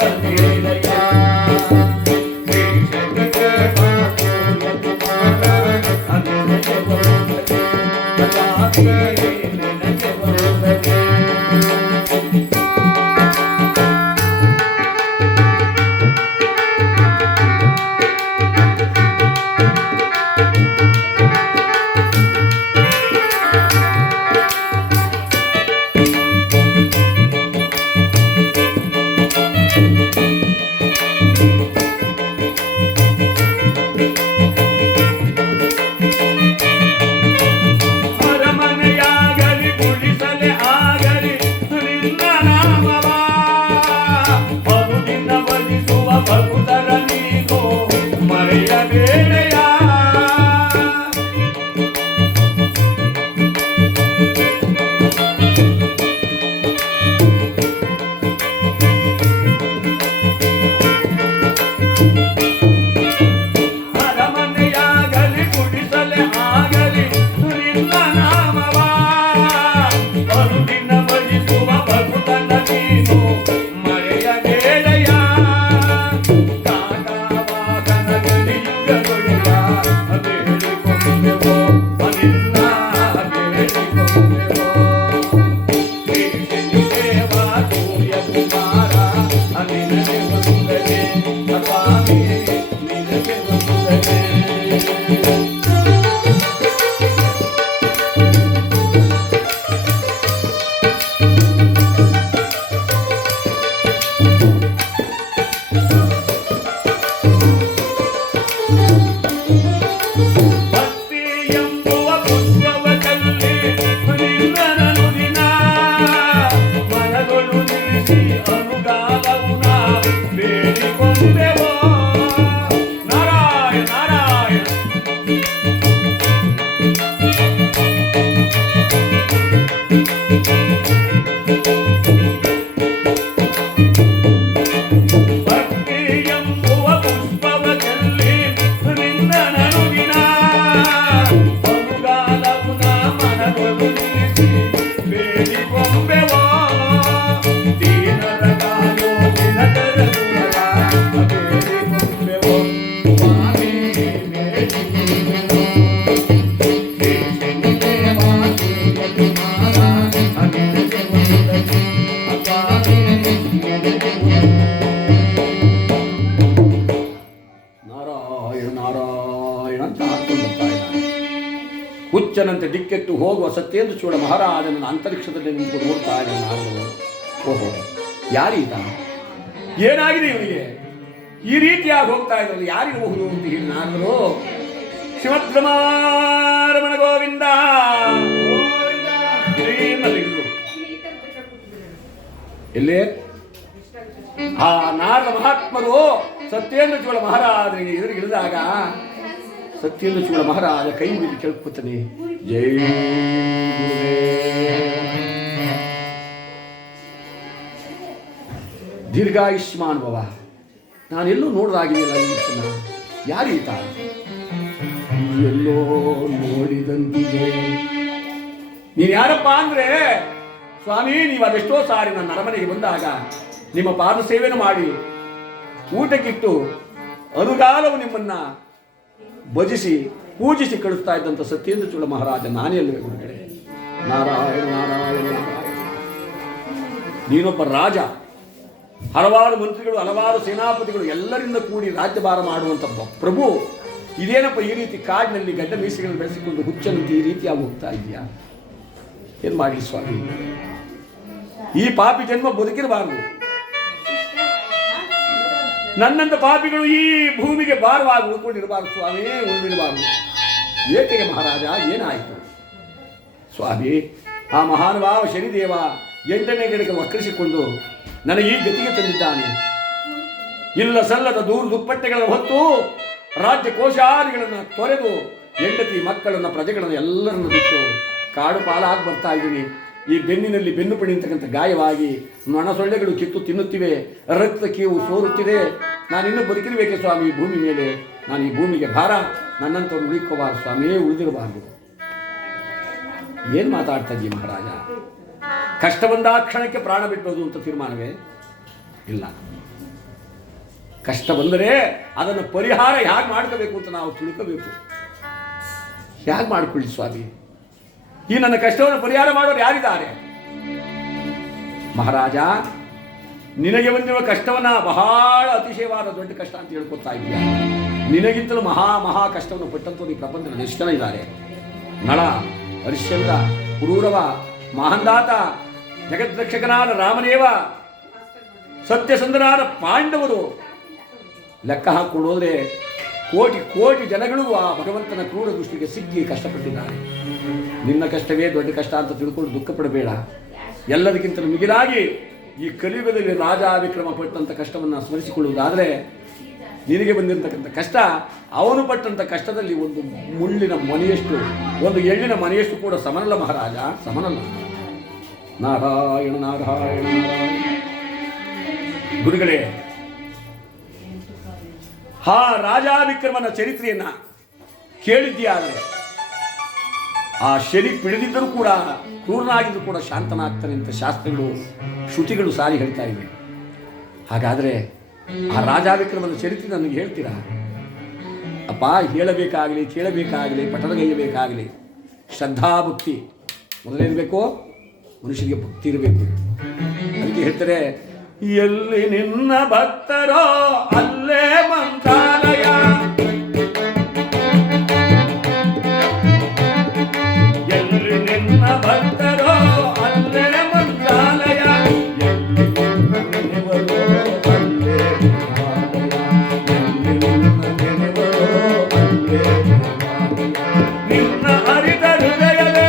ಹುಚ್ಚನಂತೆ ದಿಕ್ಕೆಟ್ಟು ಹೋಗುವ ಸತ್ಯೇಂದ್ರ ಚೂಡ ಮಹಾರಾಜನನ್ನು ಅಂತರಿಕ್ಷದಲ್ಲಿ ನಿಂತುಕೊಂಡು ನೋಡ್ತಾ ಇದ್ದಾನೆ ನಾರದರು. ಓಹೋ, ಯಾರೀಗ, ಏನಾಗಿದೆ ಇವನಿಗೆ, ಈ ರೀತಿಯಾಗಿ ಹೋಗ್ತಾ ಇದ್ದಾರೆ, ಯಾರಿರಬಹುದು ಅಂತ ಹೇಳಿ ನಾರದರು ಶ್ರೀಮದ್ರಮಾರಮಣ ಗೋವಿಂದ ಎಲ್ಲೇ ಆ ನಾರದ ಮಹಾತ್ಮರು ಸತ್ಯೇಂದ್ರ ಚೋಳ ಮಹಾರಾಜನಿಗೆ ಎದುರಿಗಿಳಿದಾಗ ಸತ್ಯೇಂದ್ರ ಚೋಳ ಮಹಾರಾಜ ಕೈ ಮುಗಿದು ಕೇಳ್ಕೊತಾನೆ, ಜೈ ದೀರ್ಘಾಯುಷ್ಮಾನ್ ಭವ. ನಾನೆಲ್ಲೂ ನೋಡ್ದಾಗಿದೆಯಲ್ಲ ಈತನ, ಯಾರೀತ, ಎಲ್ಲೋ ನೋಡಿದಂತಿದೆ. ನೀನು ಯಾರಪ್ಪ ಅಂದ್ರೆ, ಸ್ವಾಮಿ ನೀವು ಅದೆಷ್ಟೋ ಸಾರಿ ನನ್ನ ಅರಮನೆಗೆ ಬಂದಾಗ ನಿಮ್ಮ ಪಾದ ಸೇವೆಯನ್ನು ಮಾಡಿ ಊಟಕ್ಕಿಟ್ಟು ಅನುಗಾಲವು ನಿಮ್ಮನ್ನ ಭಜಿಸಿ ಪೂಜಿಸಿ ಕಳಿಸ್ತಾ ಇದ್ದಂಥ ಸತ್ಯೇಂದ್ರ ಚೋಳ ಮಹಾರಾಜ ನಾನೇ ಅಲ್ಲವೇ ಗುರುಗಳೇ? ನಾರಾಯಣ ನಾರಾಯಣ ನಾರಾಯಣ. ನೀನೊಬ್ಬ ರಾಜ, ಹಲವಾರು ಮಂತ್ರಿಗಳು, ಹಲವಾರು ಸೇನಾಪತಿಗಳು ಎಲ್ಲರಿಂದ ಕೂಡಿ ರಾಜ್ಯಭಾರ ಮಾಡುವಂಥ ಪ್ರಭು, ಇದೇನಪ್ಪ ಈ ರೀತಿ ಕಾಡಿನಲ್ಲಿ ಗಡ್ಡ ಮೀಸೆಗಳನ್ನು ಬೆಳೆಸಿಕೊಂಡು ಹುಚ್ಚನಂತೆ ಈ ರೀತಿಯಾಗಿ ಹೋಗ್ತಾ ಇದೆಯಾ? ಏನು ಮಾಡಲಿ ಸ್ವಾಮಿ, ಈ ಪಾಪಿ ಜನ್ಮ ಬದುಕಿರಬಾರದು. ನನ್ನಂತ ಪಾಪಿಗಳು ಈ ಭೂಮಿಗೆ ಭಾರವಾಗಿ ಉಳ್ಕೊಂಡಿರಬಾರದು ಸ್ವಾಮಿ, ಉಳಿದಿರಬಾರದು. ಏಕೆಗೆ ಮಹಾರಾಜ, ಏನಾಯಿತು ಸ್ವಾಮಿ? ಆ ಮಹಾನುಭಾವ ಶನಿದೇವ 8ನೇ ಗಿಡಕ್ಕೆ ವಕ್ರಿಸಿಕೊಂಡು ನನಗೆ ಈ ಗತಿಗೆ ತಂದಿದ್ದಾನೆ. ಇಲ್ಲ ಸಲ್ಲದ ದೂರು ದುಪ್ಪಟ್ಟೆಗಳನ್ನು ಹೊತ್ತು ರಾಜ್ಯ ಕೋಶಾದಿಗಳನ್ನು ತೊರೆದು ಹೆಂಡತಿ ಮಕ್ಕಳನ್ನು ಪ್ರಜೆಗಳನ್ನು ಎಲ್ಲರನ್ನು ಬಿಟ್ಟು ಕಾಡು ಪಾಲಾಗಿ ಬರ್ತಾ ಇದ್ದೀನಿ. ಈ ಬೆನ್ನಿನಲ್ಲಿ ಬೆನ್ನು ಪಡಿ ಅಂತಕ್ಕಂಥ ಗಾಯವಾಗಿ ನೊಣ ಸೊಳ್ಳೆಗಳು ಕಿತ್ತು ತಿನ್ನುತ್ತಿವೆ, ರಕ್ತ ಕೀವು ಸೋರುತ್ತಿದೆ. ನಾನಿನ್ನೂ ಬದುಕಿರಬೇಕೆ ಸ್ವಾಮಿ ಈ ಭೂಮಿ ಮೇಲೆ? ನಾನು ಈ ಭೂಮಿಗೆ ಭಾರ, ನನ್ನಂಥವ್ರು ಉಳಿಕೋಬಾರ್ದು ಸ್ವಾಮಿಯೇ, ಉಳಿದಿರಬಾರ್ದು. ಏನು ಮಾತಾಡ್ತಾ ಇದ್ದೀವಿ ಮಹಾರಾಜ? ಕಷ್ಟ ಬಂದ ಕ್ಷಣಕ್ಕೆ ಪ್ರಾಣ ಬಿಟ್ಟೋದು ಅಂತ ತೀರ್ಮಾನವೇ ಇಲ್ಲ. ಕಷ್ಟ ಬಂದರೆ ಅದನ್ನು ಪರಿಹಾರ ಹೇಗೆ ಮಾಡ್ಕೋಬೇಕು ಅಂತ ನಾವು ತಿಳ್ಕೋಬೇಕು. ಹೇಗೆ ಮಾಡ್ಕೊಳ್ಳಿ ಸ್ವಾಮಿ? ಈ ನನ್ನ ಕಷ್ಟವನ್ನು ಪರಿಹಾರ ಮಾಡೋರು ಯಾರಿದ್ದಾರೆ ಮಹಾರಾಜ? ನಿನಗೆ ಬಂದಿರುವ ಕಷ್ಟವನ್ನ ಬಹಳ ಅತಿಶಯವಾದ ದೊಡ್ಡ ಕಷ್ಟ ಅಂತ ಹೇಳ್ಕೊತಾ ಇದೆಯಾ? ನಿನಗಿಂತಲೂ ಮಹಾ ಕಷ್ಟವನ್ನು ಪಟ್ಟಂತವ್ರು ಈ ಪ್ರಪಂಚದಲ್ಲಿ ಎಷ್ಟು ಜನ ಇದ್ದಾರೆ? ನಳ, ಹರಿಶ್ಚಂದ್ರ, ಪುರೂರವ, ಮಹಾಂದಾತ, ಜಗದ್ರಕ್ಷಕನಾದ ರಾಮದೇವ, ಸತ್ಯಸಂಧನಾದ ಪಾಂಡವರು, ಲೆಕ್ಕ ಹಾಕೊಂಡು ಹೋದರೆ ಕೋಟಿ ಕೋಟಿ ಜನಗಳು ಆ ಭಗವಂತನ ಕ್ರೂರ ದೃಷ್ಟಿಗೆ ಸಿಕ್ಕಿ ಕಷ್ಟಪಟ್ಟಿದ್ದಾರೆ. ನಿನ್ನ ಕಷ್ಟವೇ ದೊಡ್ಡ ಕಷ್ಟ ಅಂತ ತಿಳ್ಕೊಂಡು ದುಃಖ ಪಡಬೇಡ. ಎಲ್ಲದಕ್ಕಿಂತಲೂ ಮಿಗಿಲಾಗಿ ಈ ಕಲಿಯುಗದಲ್ಲಿ ರಾಜ ವಿಕ್ರಮ ಪಟ್ಟಂಥ ಕಷ್ಟವನ್ನು ಸ್ಮರಿಸಿಕೊಳ್ಳುವುದಾದರೆ, ನಿನಗೆ ಬಂದಿರತಕ್ಕಂಥ ಕಷ್ಟ ಅವನು ಪಟ್ಟಂಥ ಕಷ್ಟದಲ್ಲಿ ಒಂದು ಮುಳ್ಳಿನ ಮನೆಯಷ್ಟು, ಒಂದು ಎಳ್ಳಿನ ಮನೆಯಷ್ಟು ಕೂಡ ಸಮನಲ್ಲ ಮಹಾರಾಜ, ಸಮನಲ್ಲ. ನಾರಾಯಣ ನಾರಾಯಣ ನಾರಾಯಣ. ಗುರುಗಳೇ, ರಾಜ ವಿಕ್ರಮನ ಚರಿತ್ರೆಯನ್ನ ಕೇಳಿದ್ದೀಯಾದರೆ ಆ ಶನಿ ಪಿಡಿದಿದ್ದರೂ ಕೂಡ, ಕ್ರೂರನಾಗಿದ್ದರೂ ಕೂಡ ಶಾಂತನಾಗ್ತಾನೆ ಅಂತ ಶಾಸ್ತ್ರಗಳು, ಶ್ರುತಿಗಳು ಸಾರಿ ಹೇಳ್ತಾ ಇವೆ. ಹಾಗಾದರೆ ಆ ರಾಜ ವಿಕ್ರಮನ ಚರಿತ್ರೆ ನನಗೆ ಹೇಳ್ತೀರಾ? ಅಪ್ಪ, ಹೇಳಬೇಕಾಗಲಿ, ಕೇಳಬೇಕಾಗಲಿ, ಪಠಣಗೈಯಬೇಕಾಗಲಿ ಶ್ರದ್ಧಾಭಕ್ತಿ ಮೊದಲೇನಬೇಕು? ಮನುಷ್ಯನಿಗೆ ಭಕ್ತಿ ಇರಬೇಕು. ಅದಕ್ಕೆ ಹೇಳ್ತಾರೆ, ಎಲ್ಲಿ ನಿನ್ನ ಭಕ್ತರೋ ಅಲ್ಲೇ ಮಂತ್ರಾಲಯ, ಎಲ್ಲಿ ನಿನ್ನ ಭಕ್ತರೋ ಅಲ್ಲೇ ಮಂತ್ರಾಲಯ, ಎಲ್ಲಿ ನಿನ್ನ ನೆನೆವರೋ ಅಲ್ಲೇ ದೇವಾಲಯ, ಎಲ್ಲಿ ನಿನ್ನ ನೆನೆವರೋ ಅಲ್ಲೇ ದೇವಾಲಯ. ನಿನ್ನ ಅರಿತ ಹೃದಯವೇ,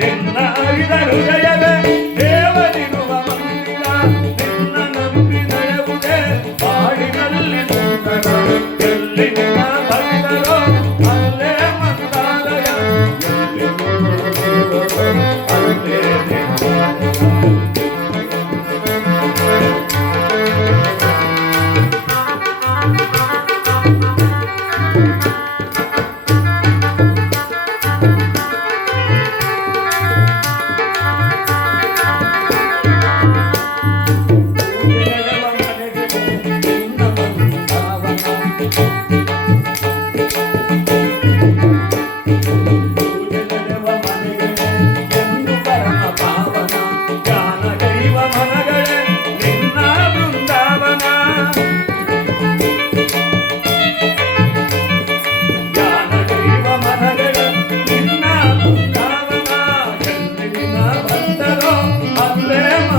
ನಿನ್ನ ಅರಿತ ಹೃದಯವೇ ದೇವರಿರುವ ಮಂದಿರ,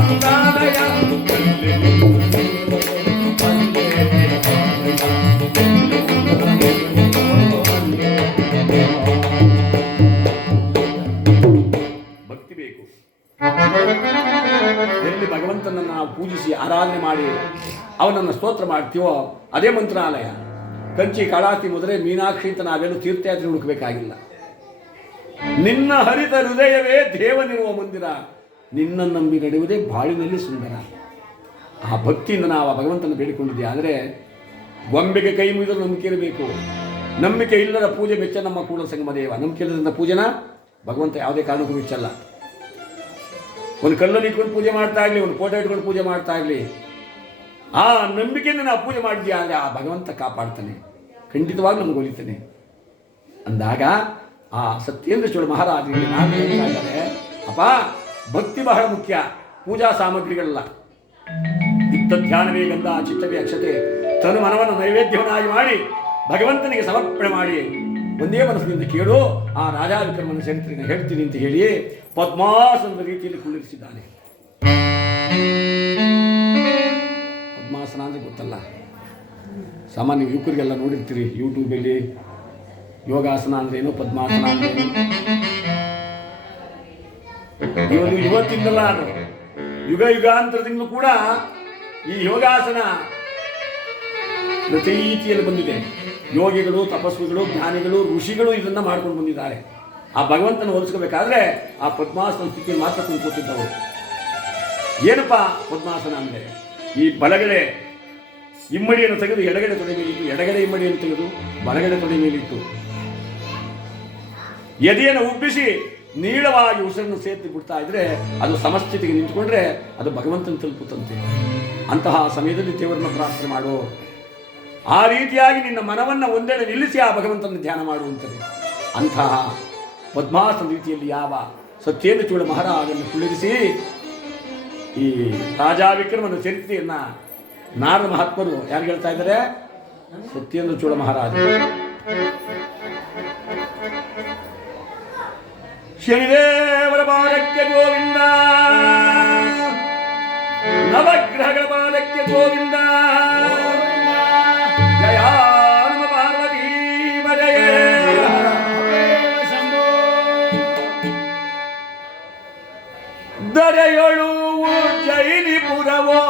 ಮಂತ್ರಾಲಯ ಭಕ್ತಿ ಬೇಕು. ಎಲ್ಲಿ ಭಗವಂತನನ್ನು ನಾವು ಪೂಜಿಸಿ ಆರಾಧನೆ ಮಾಡಿ ಅವನನ್ನು ಸ್ತೋತ್ರ ಮಾಡ್ತೀವೋ ಅದೇ ಮಂತ್ರಾಲಯ. ಕಂಚಿ, ಕಾಳಾತಿ, ಮಧುರೆ, ಮೀನಾಕ್ಷಿ ಅಂತ ನಾವೆಲ್ಲೂ ತೀರ್ಥಯಾತ್ರೆ ಹುಡುಕಬೇಕಾಗಿಲ್ಲ. ನಿನ್ನ ಹರಿತ ಹೃದಯವೇ ದೇವನಿರುವ ಮಂದಿರ, ನಿನ್ನ ನಂಬಿ ನಡೆಯುವುದೇ ಬಾಳಿನಲ್ಲಿ ಸುಂದರ. ಆ ಭಕ್ತಿಯಿಂದ ನಾವು ಆ ಭಗವಂತನ ಬೇಡಿಕೊಂಡಿದ್ದೀವಿ. ಆದರೆ ಗೊಂಬೆಗೆ ಕೈ ಮುಗಿದರೂ ನಂಬಿಕೆ ಇರಬೇಕು. ನಂಬಿಕೆ ಇಲ್ಲದ ಪೂಜೆ ಮೆಚ್ಚ ನಮ್ಮ ಕೂಡಲ ಸಂಗಮ ದೇವ. ನಂಬಿಕೆ ಇಲ್ಲದ ಪೂಜೆನ ಭಗವಂತ ಯಾವುದೇ ಕಾರಣಕ್ಕೂ ಮೆಚ್ಚಲ್ಲ. ಒಂದು ಕಲ್ಲನ್ನು ಇಟ್ಕೊಂಡು ಪೂಜೆ ಮಾಡ್ತಾ ಇರಲಿ, ಒಂದು ಫೋಟೋ ಇಟ್ಕೊಂಡು ಪೂಜೆ ಮಾಡ್ತಾ ಇರಲಿ, ಆ ನಂಬಿಕೆಯಿಂದ ನಾವು ಪೂಜೆ ಮಾಡಿದ್ಯಾ ಅಂದರೆ ಆ ಭಗವಂತ ಕಾಪಾಡ್ತಾನೆ, ಖಂಡಿತವಾಗಿ ನಮ್ಗೆ ಒಲಿತಾನೆ. ಅಂದಾಗ ಆ ಸತ್ಯೇಂದ್ರ ಚೋಳ ಮಹಾರಾಜರಿಗೆ ನಾನು ಹೇಳ್ತಾ ಇದ್ದಾರೆ, ಅಪ್ಪ ಭಕ್ತಿ ಬಹಳ ಮುಖ್ಯ, ಪೂಜಾ ಸಾಮಗ್ರಿಗಳಲ್ಲ. ಇತ್ತ ಧ್ಯಾನವೇ ಗಂಧ, ಚಿತ್ತವೇ ಅಕ್ಷತೆ, ತನು ಮನವನ್ನು ನೈವೇದ್ಯವನ್ನಾಗಿ ಮಾಡಿ ಭಗವಂತನಿಗೆ ಸಮರ್ಪಣೆ ಮಾಡಿ ಒಂದೇ ಮನಸ್ಸಿನಿಂದ ಕೇಳು, ಆ ರಾಜಾ ವಿಕ್ರಮನ ಚರಿತ್ರೆಯನ್ನು ಹೇಳ್ತೀನಿ ಅಂತ ಹೇಳಿ ಪದ್ಮಾಸನದ ರೀತಿಯಲ್ಲಿ ಕುಳ್ಳಿರಿಸಿದ್ದಾನೆ. ಪದ್ಮಾಸನ ಅಂದರೆ ಗೊತ್ತಲ್ಲ, ಸಾಮಾನ್ಯ ಯುವಕರಿಗೆಲ್ಲ ನೋಡಿರ್ತೀರಿ ಯೂಟ್ಯೂಬಲ್ಲಿ. ಯೋಗಾಸನ ಅಂದ್ರೇನು, ಪದ್ಮಾಸನ ಅಂದ್ರೇನು, ಇವತ್ತಿಂದಲ್ಲ, ಅದು ಯುಗ ಯುಗಾಂತರದಿಂದಲೂ ಕೂಡ ಈ ಯೋಗಾಸನ ಪ್ರತೀತಿಯಲ್ಲಿ ಬಂದಿದೆ. ಯೋಗಿಗಳು, ತಪಸ್ವಿಗಳು, ಜ್ಞಾನಿಗಳು, ಋಷಿಗಳು ಇದನ್ನು ಮಾಡ್ಕೊಂಡು ಬಂದಿದ್ದಾರೆ. ಆ ಭಗವಂತನ ಹೋಲಿಸ್ಕೋಬೇಕಾದ್ರೆ ಆ ಪದ್ಮಾಸನ ಸ್ಥಿತಿಯಲ್ಲಿ ಮಾತ್ರ ಕುಂತ್ಕೊತಿದ್ದವರು. ಏನಪ್ಪ ಪದ್ಮಾಸನ ಅಂದರೆ, ಈ ಬಲಗಡೆ ಇಮ್ಮಡಿಯನ್ನು ತೆಗೆದು ಎಡಗಡೆ ತೊಡೆ ಮೇಲಿಟ್ಟು, ಎಡಗಡೆ ಇಮ್ಮಡಿಯನ್ನು ತೆಗೆದು ಬಲಗಡೆ ತೊಡೆ ಮೇಲಿಟ್ಟು, ಎದೆಯನ್ನು ಉಬ್ಬಿಸಿ ನೀಳವಾಗಿ ಉಸಿರನ್ನು ಸೇರ್ತಿ ಬಿಡ್ತಾ ಇದ್ರೆ ಅದು ಸಮಸ್ಥಿತಿಗೆ ನಿಂತ್ಕೊಂಡ್ರೆ ಅದು ಭಗವಂತನ ತಲುಪುತ್ತಂತೆ. ಅಂತಹ ಸಮಯದಲ್ಲಿ ದೇವರನ್ನ ಪ್ರಾರ್ಥನೆ ಮಾಡು. ಆ ರೀತಿಯಾಗಿ ನಿನ್ನ ಮನವನ್ನು ಒಂದೆಡೆ ನಿಲ್ಲಿಸಿ ಆ ಭಗವಂತನ ಧ್ಯಾನ ಮಾಡುವಂಥದ್ದು. ಅಂತಹ ಪದ್ಮಾಸನ ರೀತಿಯಲ್ಲಿ ಯಾವ ಸತ್ಯೇಂದ್ರ ಚೋಳ ಮಹಾರಾಜನ್ನು ಕುಳ್ಳಿರಿಸಿ ಈ ರಾಜಾ ವಿಕ್ರಮನ ಚರಿತ್ರೆಯನ್ನ ನಾರದ ಮಹಾತ್ಮರು ಯಾರು ಹೇಳ್ತಾ ಇದ್ದಾರೆ? ಸತ್ಯೇಂದ್ರ ಚೋಳ ಮಹಾರಾಜ. ಶನಿದೇವರ ಪಾದಕ್ಕೆ ಗೋವಿಂದ, ನವಗ್ರಹಗಳ ಪಾದಕ್ಕೆ ಗೋವಿಂದ, ಜಯ ನಮ ಪಾರ್ವತಿ ಜಯ ಶಂಭೋ. ದರೆಯೊಳು ಜೈನಿಪುರವೋ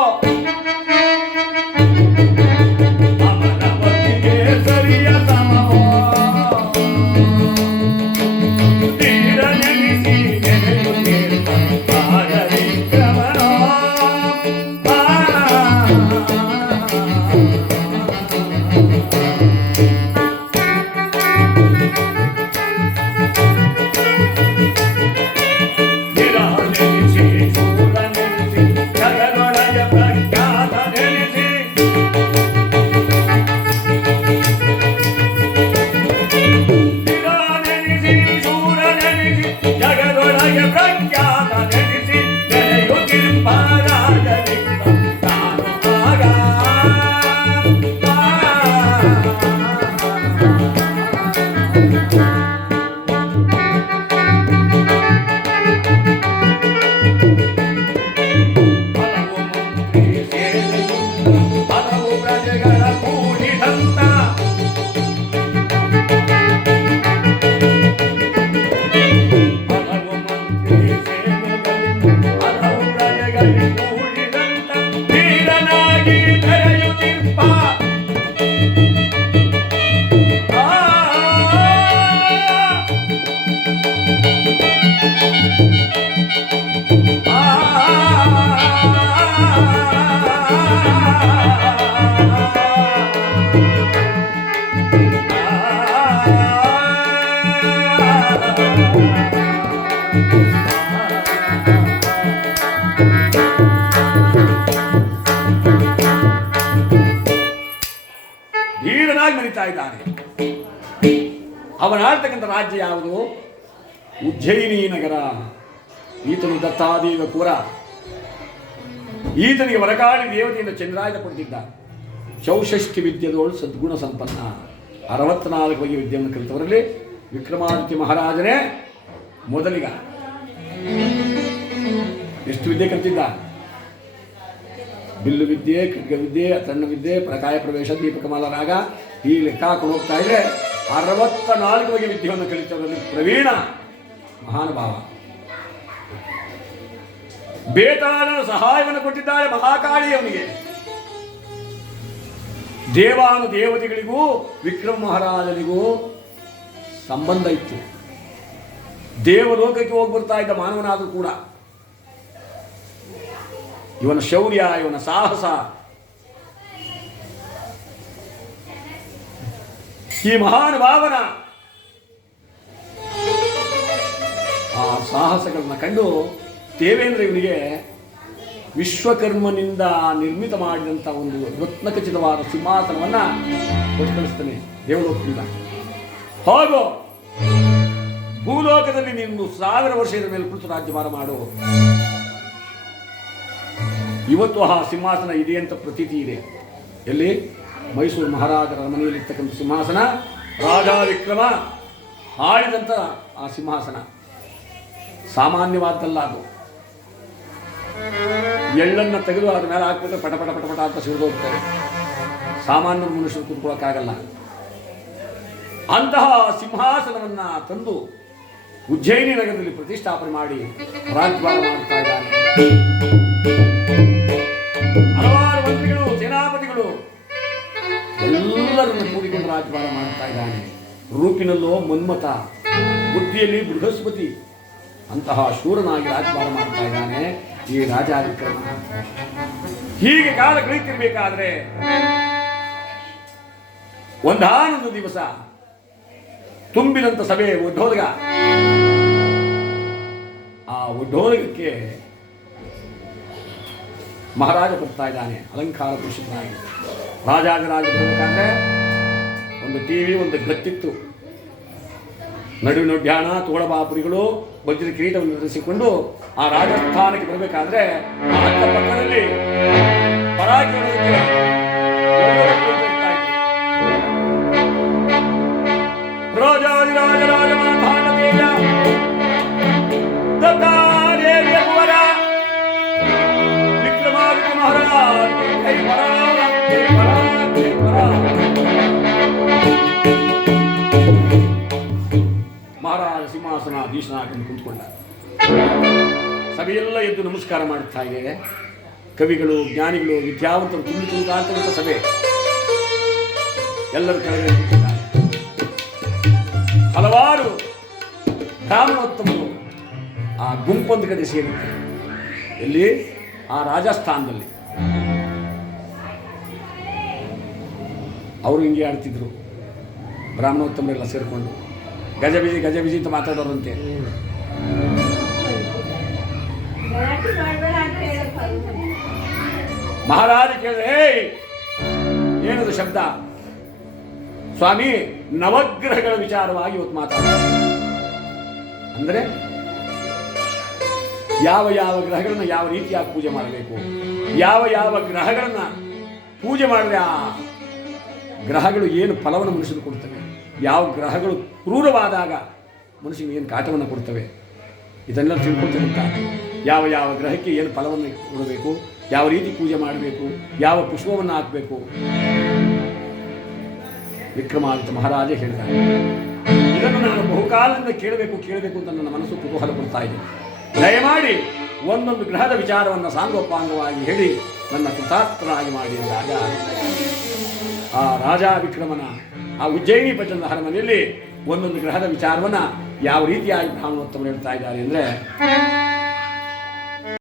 ಅಮರವತಿಗೆ ಸರಿಯ ಸಮವೋ, ಧೀರನಾಗಿ ಮರಿತಾ ಇದ್ದಾನೆ. ಅವನಾಡ್ತಕ್ಕಂಥ ರಾಜ್ಯ ಯಾವುದು? ಉಜ್ಜಯಿನಿ ನಗರ. ಈತನು ದತ್ತಾದೇವ ಕೂರ. ಈತನಿಗೆ ವರಕಾಳಿ ದೇವತೆಯಿಂದ ಚಂದ್ರಾಯುಧ ಪಡೆದಿದ್ದ. ಚೌಷಷ್ಠಿ ವಿದ್ಯೆದೋಳು ಸದ್ಗುಣ ಸಂಪನ್ನ. 64 ಬಗೆಯ ವಿದ್ಯೆಯನ್ನು ಕಲಿತವರಲ್ಲಿ ವಿಕ್ರಮಾದಿತ್ಯ ಮಹಾರಾಜನೇ ಮೊದಲಿಗ. ಎಷ್ಟು ವಿದ್ಯೆ ಕಲಿತಿದ್ದ? ಬಿಲ್ಲು ವಿದ್ಯೆ, ಖಡ್ಗವಿದ್ಯೆ, ಅತಣ್ಣ ವಿದ್ಯೆ, ಪ್ರಕಾಯ ಪ್ರವೇಶ, ದೀಪಕಮಾಲ ರಾಗ, ಈ ಲೆಕ್ಕ ಹಾಕೊಂಡು ಹೋಗ್ತಾ ಇದ್ರೆ 64 ಬಗೆಯ ವಿದ್ಯೆಯನ್ನು ಕಲಿತವರಲ್ಲಿ ಪ್ರವೀಣ ಮಹಾನುಭಾವ. ಬೇತಾಳನ ಸಹಾಯವನ್ನು ಕೊಟ್ಟಿದ್ದಾರೆ ಮಹಾಕಾಳಿ ಅವನಿಗೆ. ದೇವಾನು ದೇವತೆಗಳಿಗೂ ವಿಕ್ರಮ ಮಹಾರಾಜನಿಗೂ ಸಂಬಂಧ ಇತ್ತು. ದೇವಲೋಕಕ್ಕೆ ಹೋಗಿ ಬರ್ತಾ ಇದ್ದ ಮಾನವನಾದರೂ ಕೂಡ ಇವನ ಶೌರ್ಯ, ಇವನ ಸಾಹಸ, ಈ ಮಹಾನುಭಾವನ ಆ ಸಾಹಸಗಳನ್ನ ಕಂಡು ದೇವೇಂದ್ರ ಇವನಿಗೆ ವಿಶ್ವಕರ್ಮನಿಂದ ನಿರ್ಮಿತ ಮಾಡಿದಂಥ ಒಂದು ರತ್ನಖಚಿತವಾದ ಸಿಂಹಾಸನವನ್ನ ಕೊಟ್ಟು ಕಳಿಸ್ತಾನೆ ದೇವಲೋಕದಿಂದ. ಹೋಗು, ಭೂಲೋಕದಲ್ಲಿ ನೀನು 1000 ವರ್ಷದ ಮೇಲೆ ಕುಳಿತು ರಾಜ್ಯಭಾರ ಮಾಡು. ಇವತ್ತು ಆ ಸಿಂಹಾಸನ ಇದೆ ಅಂತ ಪ್ರತೀತಿ ಇದೆ. ಎಲ್ಲಿ? ಮೈಸೂರು ಮಹಾರಾಜರ ಮನೆಯಲ್ಲಿರ್ತಕ್ಕಂಥ ಸಿಂಹಾಸನ, ರಾಜ ವಿಕ್ರಮ ಆಳಿದಂಥ ಆ ಸಿಂಹಾಸನ ಸಾಮಾನ್ಯವಾದ್ದಲ್ಲ. ಅದು ಎಳ್ಳನ್ನು ತೆಗೆದು ಅದ್ರ ಮೇಲೆ ಹಾಕ್ಬಿಟ್ಟು ಪಟ ಪಟ ಪಟ ಪಟ ಅಂತ ಸಿಡಿದು ಹೋಗ್ತಾರೆ. ಸಾಮಾನ್ಯ ಮನುಷ್ಯರು ಕೂತ್ಕೊಳ್ಳೋಕ್ಕಾಗಲ್ಲ. ಅಂತಹ ಸಿಂಹಾಸನವನ್ನ ತಂದು ಉಜ್ಜಯಿನಿ ನಗರದಲ್ಲಿ ಪ್ರತಿಷ್ಠಾಪನೆ ಮಾಡಿ ರಾಜ್ಯಭಾರ ಮಾಡ್ತಾ ಇದ್ದಾನೆ. ಹಲವಾರು ಮಂತ್ರಿಗಳು, ಸೇನಾಪತಿಗಳು ಎಲ್ಲರನ್ನು ಕೂಡಿಕೊಂಡು ರಾಜ್ಯಭಾರ ಮಾಡ್ತಾ ಇದ್ದಾನೆ. ರೂಪಿನಲ್ಲೋ ಮನ್ಮಥ, ಬುದ್ಧಿಯಲ್ಲಿ ಬೃಹಸ್ಪತಿ, ಅಂತಹ ಶೂರನಾಗಿ ರಾಜ್ಯಭಾರ ಮಾಡ್ತಾ ಇದ್ದಾನೆ ಈ ರಾಜ ವಿಕ್ರಮ. ಹೀಗೆ ಕಾಲ ಕಳೀತಿರ್ಬೇಕಾದ್ರೆ ಒಂದಾನೊಂದು ದಿವಸ ತುಂಬಿದಂತ ಸಭೆ ಒಡ್ಡೋಲಗ. ಆ ಒಡ್ಡೋಲಗಕ್ಕೆ ಮಹಾರಾಜ ಬರ್ತಾ ಇದ್ದಾನೆ ಅಲಂಕಾರ ಪುರುಷನಾಗಿ. ರಾಜಾಜರಾಜ ಬರಬೇಕಾದ್ರೆ ಒಂದು ಟಿವಿ, ಒಂದು ಗತ್ತಿತ್ತು. ನಡುವಿನೊಡ್ಯಾಣ, ತೋಳಬಾಪುರಿಗಳು ವಜ್ರ ಕಿರೀಟವನ್ನು ಧರಿಸಿಕೊಂಡು ಆ ರಾಜಸ್ಥಾನಕ್ಕೆ ಬರಬೇಕಾದ್ರೆ ಆ ಅಕ್ಕಪಕ್ಕದಲ್ಲಿ ಪರಾಗಿ ವಿಕ್ರಮಾದಿತ್ಯ ಮಹಾರಾಜ್ ಮಹಾರಾಜ ಸಿಂಹಾಸನಾಧೀಶನಾಗಿ ಕುಂತ್ಕೊಂಡ. ಸಭೆಯೆಲ್ಲ ಎದ್ದು ನಮಸ್ಕಾರ ಮಾಡುತ್ತಾ ಇದೆ. ಕವಿಗಳು, ಜ್ಞಾನಿಗಳು, ವಿದ್ಯಾವಂತರು ತುಂಬಿ ತುಳುಕಾಡ್ತಕ್ಕಂಥ ಸಭೆ. ಎಲ್ಲರ ಕೆಳಗೆ ನಿಂತಿದ್ದಾರೆ. ಹಲವಾರು ಬ್ರಾಹ್ಮಣೋತ್ತಮರು ಆ ಗುಂಪೊಂದು ಕಡೆ ಸೇರಿದ್ದಾರೆ. ಎಲ್ಲಿ? ಆ ರಾಜಸ್ಥಾನದಲ್ಲಿ. ಅವರು ಹಿಂಗೆ ಆಡ್ತಿದ್ರು, ಬ್ರಾಹ್ಮಣೋತ್ತಮರೆಲ್ಲ ಸೇರಿಕೊಂಡು ಗಜ ಬಿಜಿ ಅಂತ ಮಾತಾಡೋರಂತೆ. ಮಹಾರಾಜ ಕೇಳಿದ್ರೆ, ಏನದು ಶಬ್ದ? ಸ್ವಾಮಿ, ನವಗ್ರಹಗಳ ವಿಚಾರವಾಗಿ ಇವತ್ತು ಮಾತಾಡ. ಅಂದ್ರೆ ಯಾವ ಯಾವ ಗ್ರಹಗಳನ್ನ ಯಾವ ರೀತಿಯಾಗಿ ಪೂಜೆ ಮಾಡಬೇಕು, ಯಾವ ಯಾವ ಗ್ರಹಗಳನ್ನ ಪೂಜೆ ಮಾಡಿದ್ರೆ ಆ ಗ್ರಹಗಳು ಏನು ಫಲವನ್ನು ಮನುಷ್ಯನು ಕೊಡ್ತವೆ, ಯಾವ ಗ್ರಹಗಳು ಕ್ರೂರವಾದಾಗ ಮನುಷ್ಯನಿಗೆ ಏನು ಕಾಟವನ್ನು ಕೊಡ್ತವೆ, ಇದನ್ನೆಲ್ಲ ತಿಳ್ಕೊಳ್ತಕ್ಕಂಥ ಯಾವ ಯಾವ ಗ್ರಹಕ್ಕೆ ಏನು ಫಲವನ್ನು ಕೊಡಬೇಕು, ಯಾವ ರೀತಿ ಪೂಜೆ ಮಾಡಬೇಕು, ಯಾವ ಪುಷ್ಪವನ್ನು ಹಾಕಬೇಕು, ವಿಕ್ರಮಾದಿತ್ಯ ಮಹಾರಾಜ ಹೇಳಿದ್ದಾರೆ. ಇದನ್ನು ನಾನು ಬಹುಕಾಲದಿಂದ ಕೇಳಬೇಕು ಅಂತ ನನ್ನ ಮನಸ್ಸು ಕುತೂಹಲ ಪಡ್ತಾ ಇದೆ. ದಯಮಾಡಿ ಒಂದೊಂದು ಗ್ರಹದ ವಿಚಾರವನ್ನು ಸಾಂಗೋಪಾಂಗವಾಗಿ ಹೇಳಿ ನನ್ನ ಕೃತಾರ್ಥನಾಗಿ ಮಾಡಿ ಅಂದಾಗ ಆ ರಾಜ ವಿಕ್ರಮನ ಆ ಉಜ್ಜಯಿನಿ ಪಟ್ಟಣದ ಅರಮನೆಯಲ್ಲಿ ಒಂದೊಂದು ಗ್ರಹದ ವಿಚಾರವನ್ನು ಯಾವ ರೀತಿಯಾಗಿ ಬ್ರಾಹ್ಮಣೋತ್ತಮರು ಹೇಳ್ತಾ ಇದ್ದಾರೆ ಅಂದರೆ,